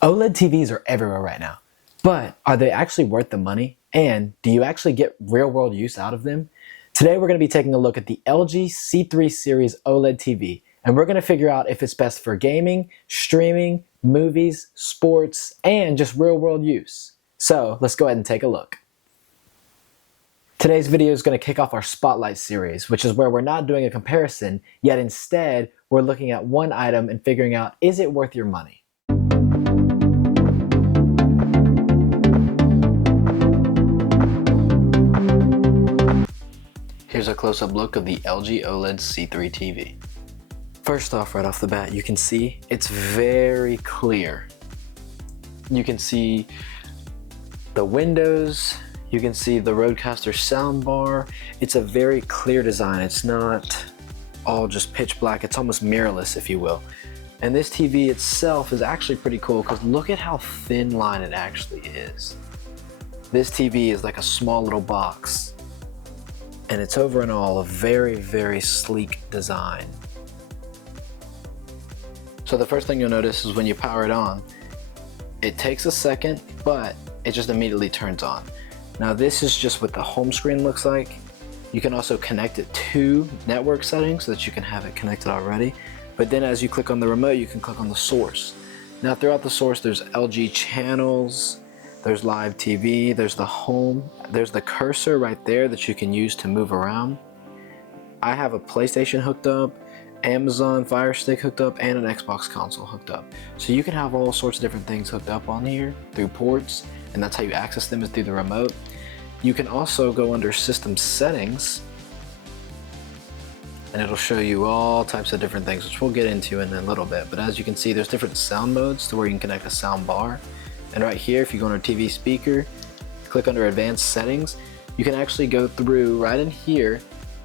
OLED TVs are everywhere right now, but are they actually worth the money? And do you actually get real world use out of them? Today we're going to be taking a look at the LG C3 series OLED TV, and we're going to figure out if it's best for gaming, streaming, movies, sports, and just real world use. So let's go ahead and take a look. Today's video is going to kick off our Spotlight series, which is where we're not doing a comparison, yet instead we're looking at one item and figuring out, is it worth your money? Here's a close-up look of the LG OLED C3 TV. First off, right off the bat, you can see it's very clear. You can see the windows, you can see the Rodecaster soundbar. It's a very clear design. It's not all just pitch black. It's almost mirrorless, if you will. And this TV itself is actually pretty cool because look at how thin line it actually is. This TV is like a small little box. And it's over and all a very, very sleek design. So the first thing you'll notice is when you power it on, it takes a second, but it just immediately turns on. Now this is just what the home screen looks like. You can also connect it to network settings so that you can have it connected already. But then as you click on the remote, you can click on the source. Now throughout the source, there's LG channels, there's live TV, there's the home, there's the cursor right there that you can use to move around. I have a PlayStation hooked up, Amazon Fire Stick hooked up, and an Xbox console hooked up. So you can have all sorts of different things hooked up on here through ports, and that's how you access them, is through the remote. You can also go under System Settings, and it'll show you all types of different things, which we'll get into in a little bit. But as you can see, there's different sound modes to where you can connect a sound bar. And right here, if you go under TV speaker, click under Advanced Settings, you can actually go through right in here.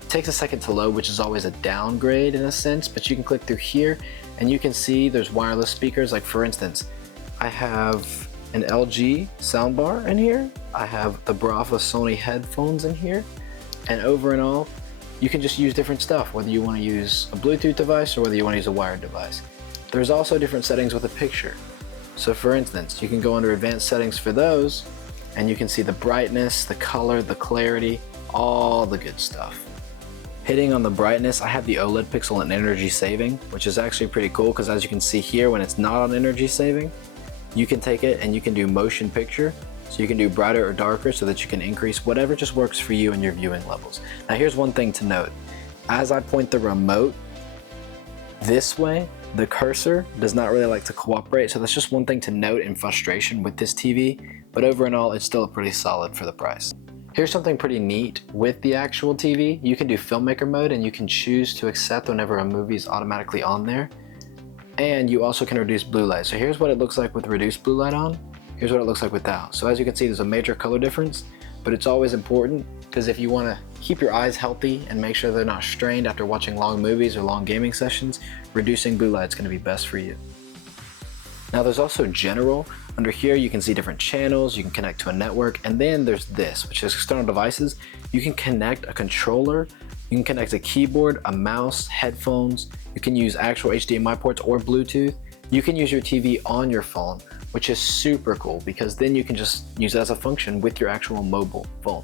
It takes a second to load, which is always a downgrade in a sense, but you can click through here and you can see there's wireless speakers. Like for instance, I have an LG soundbar in here. I have the Brava Sony headphones in here. And over and all, you can just use different stuff, whether you want to use a Bluetooth device or whether you want to use a wired device. There's also different settings with a picture. So for instance, you can go under Advanced Settings for those, and you can see the brightness, the color, the clarity, all the good stuff. Hitting on the brightness, I have the OLED Pixel in energy saving, which is actually pretty cool because as you can see here, when it's not on energy saving, you can take it and you can do motion picture. So you can do brighter or darker so that you can increase whatever just works for you and your viewing levels. Now here's one thing to note. As I point the remote this way, the cursor does not really like to cooperate, so that's just one thing to note in frustration with this TV, but over and all, it's still pretty solid for the price. Here's something pretty neat with the actual TV. You can do filmmaker mode and you can choose to accept whenever a movie is automatically on there. And you also can reduce blue light. So here's what it looks like with reduced blue light on. Here's what it looks like without. So as you can see, there's a major color difference, but it's always important because if you want to keep your eyes healthy and make sure they're not strained after watching long movies or long gaming sessions, reducing blue light is going to be best for you. Now there's also general. Under here you can see different channels, you can connect to a network, and then there's this, which is external devices. You can connect a controller, you can connect a keyboard, a mouse, headphones, you can use actual HDMI ports or Bluetooth. You can use your TV on your phone, which is super cool because then you can just use it as a function with your actual mobile phone.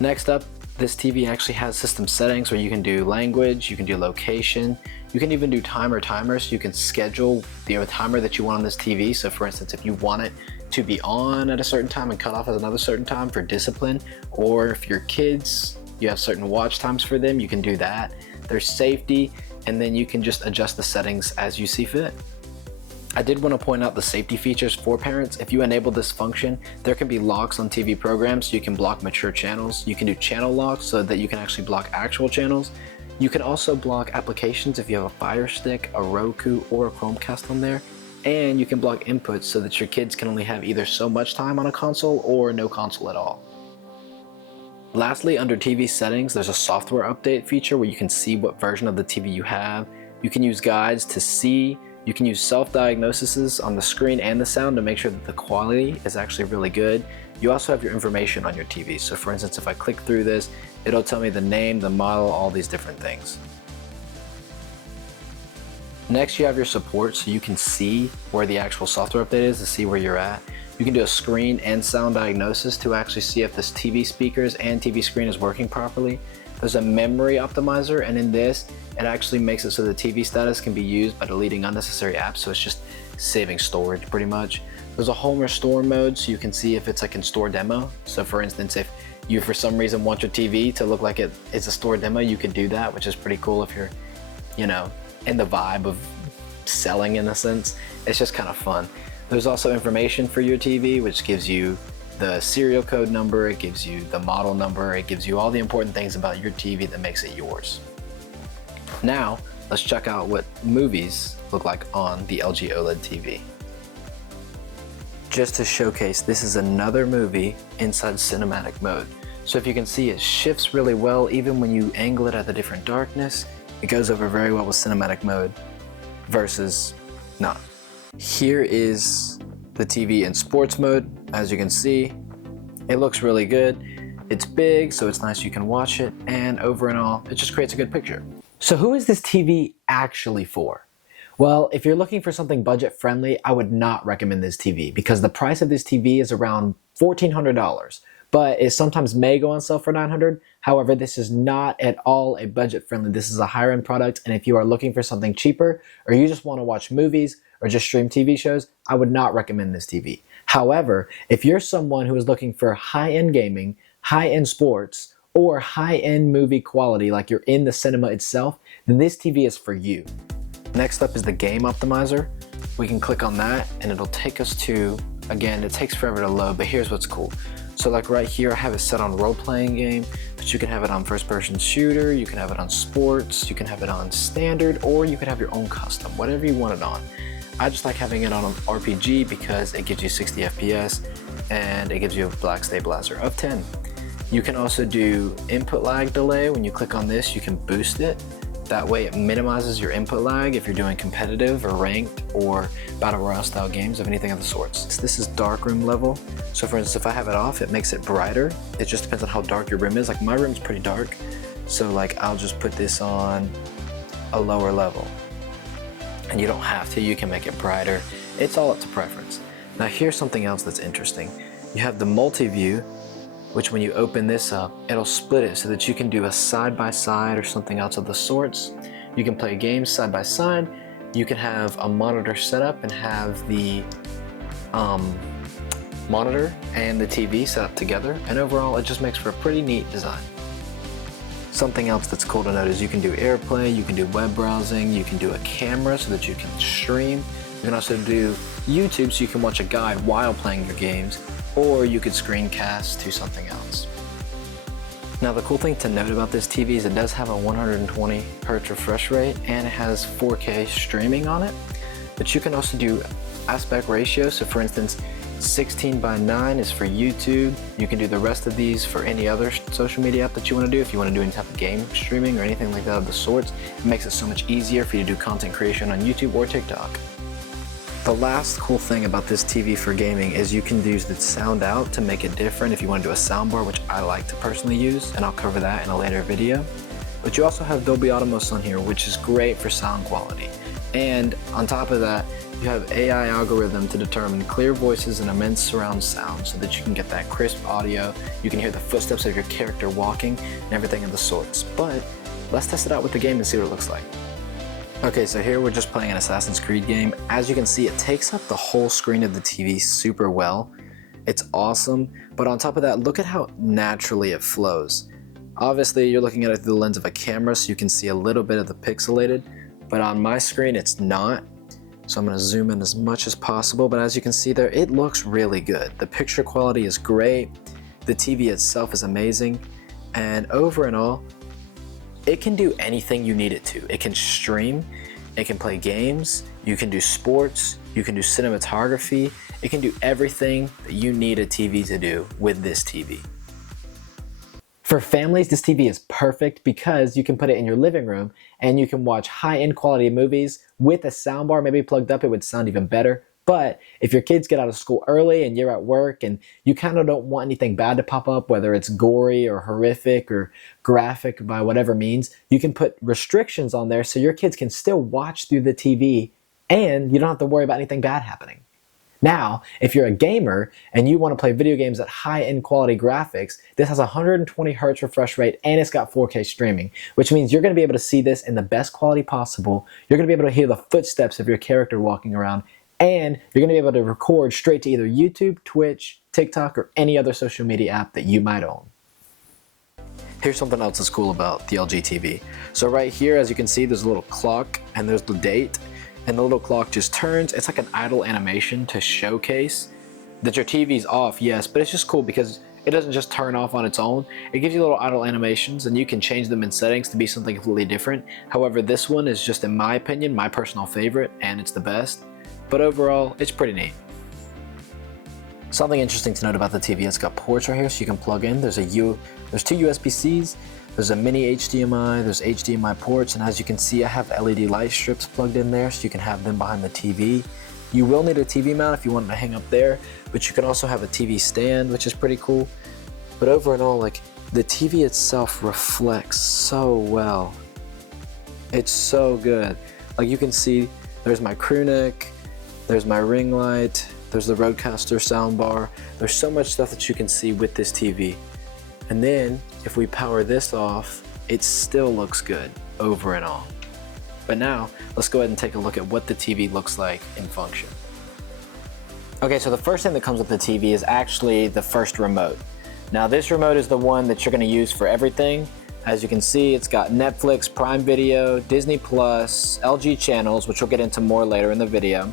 Next up, this TV actually has system settings where you can do language, you can do location, you can even do timers. So you can schedule the timer that you want on this TV. So for instance, if you want it to be on at a certain time and cut off at another certain time for discipline, or if your kids, you have certain watch times for them, you can do that. There's safety, and then you can just adjust the settings as you see fit. I did want to point out the safety features for parents. If you enable this function, there can be locks on TV programs so you can block mature channels. You can do channel locks so that you can actually block actual channels. You can also block applications if you have a Fire Stick, a Roku, or a Chromecast on there. And you can block inputs so that your kids can only have either so much time on a console or no console at all. Lastly, under TV settings, there's a software update feature where you can see what version of the TV you have. You can use guides to see. You can use self-diagnoses on the screen and the sound to make sure that the quality is actually really good. You also have your information on your TV. So for instance, if I click through this, it'll tell me the name, the model, all these different things. Next, you have your support, so you can see where the actual software update is to see where you're at. You can do a screen and sound diagnosis to actually see if this TV speakers and TV screen is working properly. There's a memory optimizer, and in this, it actually makes it so the TV status can be used by deleting unnecessary apps, so it's just saving storage pretty much. There's a home restore mode, so you can see if it's like in store demo. So for instance, if you for some reason want your TV to look like it's a store demo, you could do that, which is pretty cool if you're, you know, in the vibe of selling in a sense. It's just kind of fun. There's also information for your TV, which gives you the serial code number, it gives you the model number, it gives you all the important things about your TV that makes it yours. Now, let's check out what movies look like on the LG OLED TV. Just to showcase, this is another movie inside cinematic mode. So if you can see, it shifts really well even when you angle it at the different darkness. It goes over very well with cinematic mode versus not. Here is the TV in sports mode. As you can see, it looks really good. It's big, so it's nice you can watch it, and over and all, it just creates a good picture. So who is this TV actually for? Well, if you're looking for something budget friendly, I would not recommend this TV because the price of this TV is around $1,400, but it sometimes may go on sale for $900. However, this is not at all a budget friendly. This is a higher end product, and if you are looking for something cheaper or you just want to watch movies or just stream TV shows, I would not recommend this TV. However, if you're someone who is looking for high-end gaming, high-end sports, or high-end movie quality like you're in the cinema itself, then this TV is for you. Next up is the game optimizer. We can click on that and it'll take us to, again, it takes forever to load, but here's what's cool. So like right here, I have it set on role-playing game, but you can have it on first-person shooter, you can have it on sports, you can have it on standard, or you can have your own custom, whatever you want it on. I just like having it on an RPG because it gives you 60 FPS and it gives you a black stabilizer of 10. You can also do input lag delay. When you click on this, you can boost it. That way it minimizes your input lag if you're doing competitive or ranked or battle royale style games of anything of the sorts. This is darkroom level. So for instance, if I have it off, it makes it brighter. It just depends on how dark your room is. Like my room's pretty dark. So like I'll just put this on a lower level. And you don't have to, you can make it brighter. It's all up to preference. Now here's something else that's interesting. You have the multi-view, which when you open this up, it'll split it so that you can do a side-by-side or something else of the sorts. You can play games side-by-side. You can have a monitor set up and have the monitor and the TV set up together. And overall, it just makes for a pretty neat design. Something else that's cool to note is you can do AirPlay, you can do web browsing, you can do a camera so that you can stream. You can also do YouTube so you can watch a guide while playing your games, or you could screencast to something else. Now the cool thing to note about this TV is it does have a 120 Hz refresh rate and it has 4K streaming on it, but you can also do aspect ratio. So for instance, 16:9 is for YouTube. You can do the rest of these for any other social media app that you want to do. If you want to do any type of game streaming or anything like that of the sorts, it makes it so much easier for you to do content creation on YouTube or TikTok. The last cool thing about this TV for gaming is you can use the sound out to make it different if you want to do a soundbar, which I like to personally use, and I'll cover that in a later video. But you also have Dolby Atmos on here, which is great for sound quality. And on top of that, you have AI algorithm to determine clear voices and immense surround sound so that you can get that crisp audio. You can hear the footsteps of your character walking and everything of the sorts. But let's test it out with the game and see what it looks like. Okay, so here we're just playing an Assassin's Creed game. As you can see, it takes up the whole screen of the TV super well. It's awesome, but on top of that, look at how naturally it flows. Obviously, you're looking at it through the lens of a camera, so you can see a little bit of the pixelated, but on my screen, it's not. So I'm gonna zoom in as much as possible, but as you can see there, it looks really good. The picture quality is great, the TV itself is amazing, and over and all, it can do anything you need it to. It can stream, it can play games, you can do sports, you can do cinematography, it can do everything that you need a TV to do with this TV. For families, this TV is perfect because you can put it in your living room and you can watch high-end quality movies with a soundbar maybe plugged up. It would sound even better. But if your kids get out of school early and you're at work and you kind of don't want anything bad to pop up, whether it's gory or horrific or graphic by whatever means, you can put restrictions on there so your kids can still watch through the TV and you don't have to worry about anything bad happening. Now, if you're a gamer and you want to play video games at high-end quality graphics, this has 120 Hz refresh rate and it's got 4K streaming, which means you're going to be able to see this in the best quality possible. You're going to be able to hear the footsteps of your character walking around, and you're going to be able to record straight to either YouTube, Twitch, TikTok, or any other social media app that you might own. Here's something else that's cool about the LG TV. So right here, as you can see, there's a little clock and there's the date. And the little clock just turns. It's like an idle animation to showcase that your TV's off, yes, but it's just cool because it doesn't just turn off on its own. It gives you little idle animations and you can change them in settings to be something completely different. However, this one is just, in my opinion, my personal favorite, and it's the best. But overall, it's pretty neat. Something interesting to note about the TV, it's got ports right here so you can plug in. There's two USB-Cs. There's a mini HDMI, there's HDMI ports, and as you can see, I have LED light strips plugged in there so you can have them behind the TV. You will need a TV mount if you want it to hang up there, but you can also have a TV stand, which is pretty cool. But overall, like, the TV itself reflects so well. It's so good. Like, you can see, there's my crew neck, there's my ring light, there's the Rodecaster soundbar. There's so much stuff that you can see with this TV. And then, if we power this off, it still looks good over and all. But now, let's go ahead and take a look at what the TV looks like in function. Okay, so the first thing that comes with the TV is actually the first remote. Now this remote is the one that you're gonna use for everything. As you can see, it's got Netflix, Prime Video, Disney Plus, LG channels, which we'll get into more later in the video.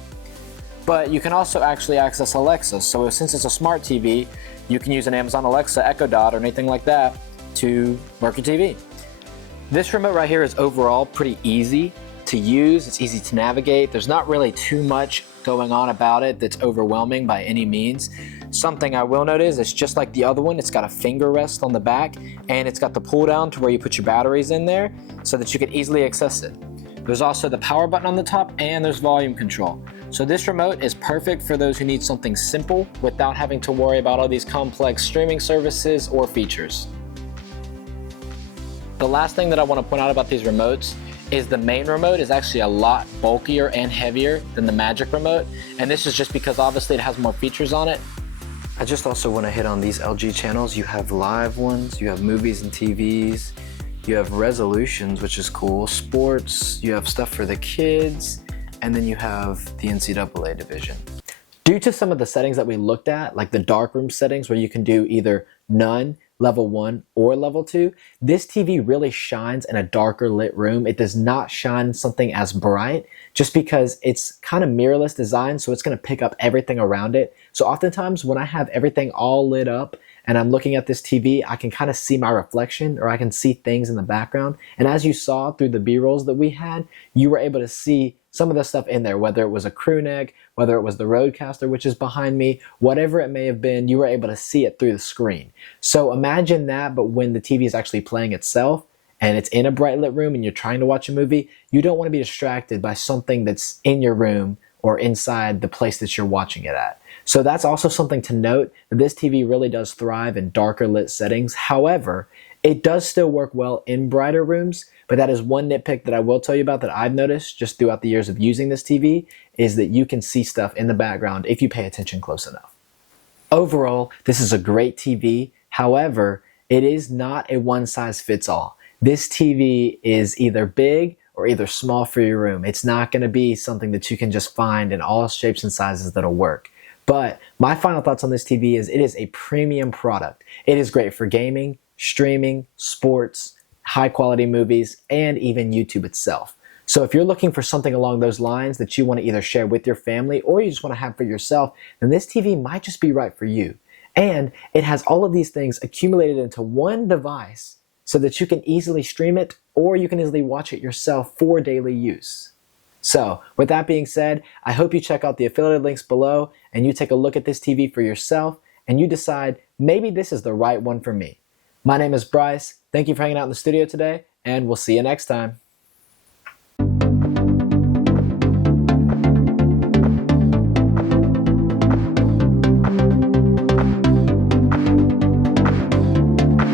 But you can also actually access Alexa. So since it's a smart TV, you can use an Amazon Alexa, Echo Dot, or anything like that to work your TV. This remote right here is overall pretty easy to use. It's easy to navigate. There's not really too much going on about it that's overwhelming by any means. Something I will note is it's just like the other one. It's got a finger rest on the back, and it's got the pull down to where you put your batteries in there so that you can easily access it. There's also the power button on the top, and there's volume control. So this remote is perfect for those who need something simple without having to worry about all these complex streaming services or features. The last thing that I want to point out about these remotes is the main remote is actually a lot bulkier and heavier than the Magic remote, and this is just because obviously it has more features on it. I just also want to hit on these LG channels. You have live ones, you have movies and TVs, you have resolutions, which is cool, sports, you have stuff for the kids, and then you have the NCAA division. Due to some of the settings that we looked at, like the darkroom settings where you can do either none, level 1, or level 2, this TV really shines in a darker lit room. It does not shine something as bright just because it's kind of mirrorless design, so it's going to pick up everything around it. So oftentimes when I have everything all lit up and I'm looking at this TV, I can kind of see my reflection, or I can see things in the background. And as you saw through the B-rolls that we had, you were able to see some of the stuff in there, whether it was a crew neck, whether it was the Rodecaster, which is behind me, whatever it may have been, you were able to see it through the screen. So imagine that, but when the TV is actually playing itself and it's in a bright lit room and you're trying to watch a movie, you don't want to be distracted by something that's in your room or inside the place that you're watching it at. So that's also something to note, that this TV really does thrive in darker lit settings. However, it does still work well in brighter rooms, but that is one nitpick that I will tell you about that I've noticed just throughout the years of using this TV, is that you can see stuff in the background if you pay attention close enough. Overall, this is a great TV. However, it is not a one size fits all. This TV is either big or either small for your room. It's not going to be something that you can just find in all shapes and sizes that'll work. But my final thoughts on this TV is it is a premium product. It is great for gaming, streaming, sports, high quality movies, and even YouTube itself. So if you're looking for something along those lines that you want to either share with your family or you just want to have for yourself, then this TV might just be right for you. And it has all of these things accumulated into one device so that you can easily stream it or you can easily watch it yourself for daily use. So with that being said, I hope you check out the affiliated links below and you take a look at this TV for yourself and you decide maybe this is the right one for me. My name is Bryce. Thank you for hanging out in the studio today, and we'll see you next time.